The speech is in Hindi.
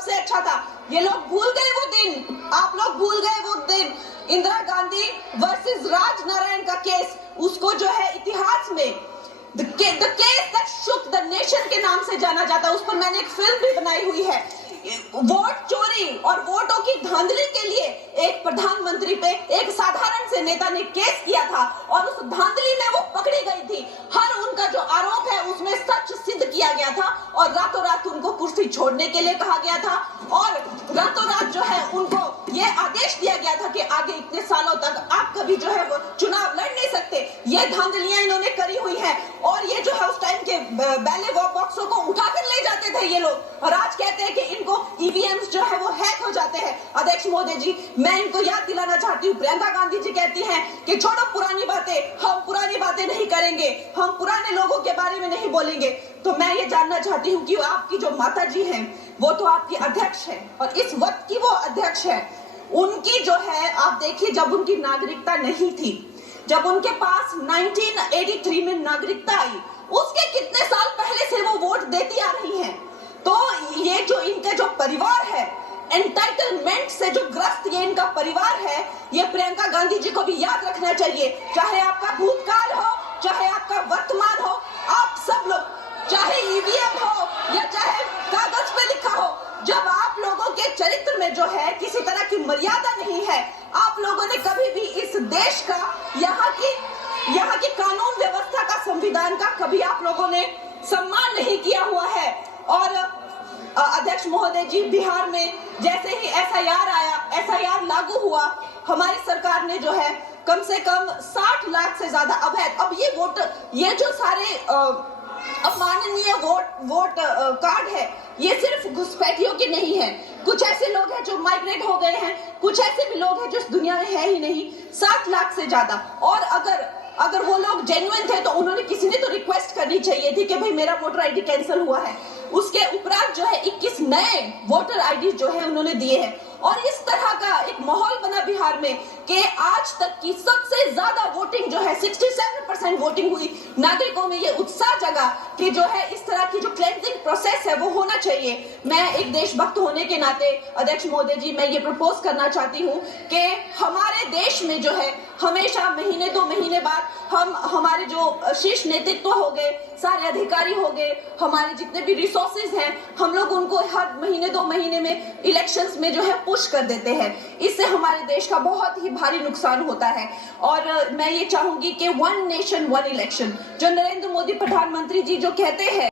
सबसे अच्छा था। ये लोग भूल गए वो दिन, आप लोग भूल गए वो दिन, इंदिरा गांधी वर्सेस राज नारायण का केस, उसको जो है इतिहास में The case that shook the nation के नाम से जाना जाता है। उस पर मैंने एक फिल्म भी बनाई हुई है। वोट चोरी और वोटों की धांधली के लिए एक प्रधानमंत्री पे एक साधारण से नेता ने केस किया था और उस धांधली में वो पकड़ी गई थी। हर उनका जो आरोप है उसमें सच सिद्ध किया गया था और रातों रात उनको कुर्सी छोड़ने के लिए कहा गया था और रातों रात जो है उनको ये आदेश दिया गया था कि आगे इतने सालों तक आप कभी जो है वो चुनाव लड़ नहीं सकते। ये धांधलियां इन्होंने करी हुई है और ये जो है उस टाइम के बैलेट बॉक्सों को उठाकर ले जाते थे ये लोग और आज कहते हैं कि इनको ईवीएम्स जो है वो हैक हो जाते हैं। अध्यक्ष महोदय जी, मैं इनको याद दिलाना चाहती हूँ, प्रियंका गांधी जी कहती हैं कि छोड़ो पुरानी बातें, हम पुरानी बातें नहीं करेंगे, हम पुराने लोगों के बारे में नहीं बोलेंगे। तो मैं ये जानना चाहती हूँ कि आपकी जो माता जी हैं वो तो आपकी अध्यक्ष है और इस वक्त की वो अध्यक्ष है, उनकी जो है आप देखिए जब उनकी नागरिकता नहीं थी, जब उनके पास 1983 में नागरिकता आई, उसके कितने साल पहले से वो वोट देती आ रही हैं। तो ये जो इनका जो परिवार है, एंटाइटलमेंट से जो ग्रस्त ये इनका परिवार है, ये प्रियंका गांधी जी को भी याद रखना चाहिए। चाहे आपका भूतकाल हो, चाहे आपका वर्तमान हो, आप सब लोग, चाहे ईवीएम हो या चाहे कागज पे लिखा हो, जब आप लोगों के चरित्र में जो है किसी तरह की मर्यादा नहीं है, आप लोगों ने कभी भी इस देश का, यहाँ की कानून व्यवस्था का, संविधान का कभी आप लोगों ने सम्मान नहीं किया हुआ है। और अध्यक्ष महोदय जी, बिहार में जैसे ही एसआईआर आया, एसआईआर लागू हुआ, हमारी सरकार ने जो है कम से कम 60 लाख से ज्यादा अवैध, अब ये वोट, ये जो सारे अमाननीय वोट कार्ड है, ये सिर्फ घुसपैठियों के नहीं है, कुछ ऐसे लोग हैं जो माइग्रेट हो गए हैं, कुछ ऐसे भी लोग हैं जो इस दुनिया में है ही नहीं, 60 लाख से ज्यादा। और अगर वो लोग जेन्युइन थे तो उन्होंने, किसी ने तो रिक्वेस्ट करनी चाहिए थी कि भाई मेरा वोटर आईडी कैंसिल हुआ है। उसके उपरांत जो है 21 नए वोटर आईडी जो है उन्होंने दिए हैं और इस तरह का एक माहौल बना बिहार में कि आज तक की सबसे ज्यादा वोटिंग जो है 67% वोटिंग हुई। नागरिकों में ये उत्साह जगा कि जो है इस तरह की जो क्लेंजिंग प्रोसेस है वो होना चाहिए। मैं एक देशभक्त होने के नाते अध्यक्ष महोदय जी, मैं ये प्रपोज करना चाहती हूँ कि हमारे देश में जो है हमेशा महीने 2 महीने बाद हमारे जो शीर्ष नेतृत्व हो गए, सारे अधिकारी हो गए, हमारे जितने भी रिसोर्सेज हैं, हम लोग उनको हर महीने 2 महीने में इलेक्शंस में जो है पुश कर देते हैं। इससे हमारे देश का बहुत ही भारी नुकसान होता है और मैं ये चाहूंगी कि 1 नेशन 1 इलेक्शन, जो नरेंद्र मोदी प्रधानमंत्री जी जो कहते हैं